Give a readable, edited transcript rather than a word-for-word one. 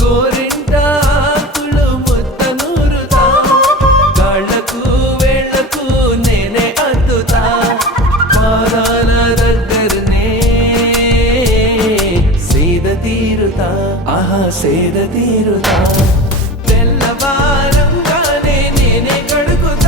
గోరింట ఆకులు ముద్ద నూరుతా, కాళ్ళకు వేళ్ళకు నేనే అద్దుతా, పాదాల దగ్గరనే సేద తీరుతా, ఆహా సేద తీరుతా, తెల్లవారంగానే నేనే కడుగుతా.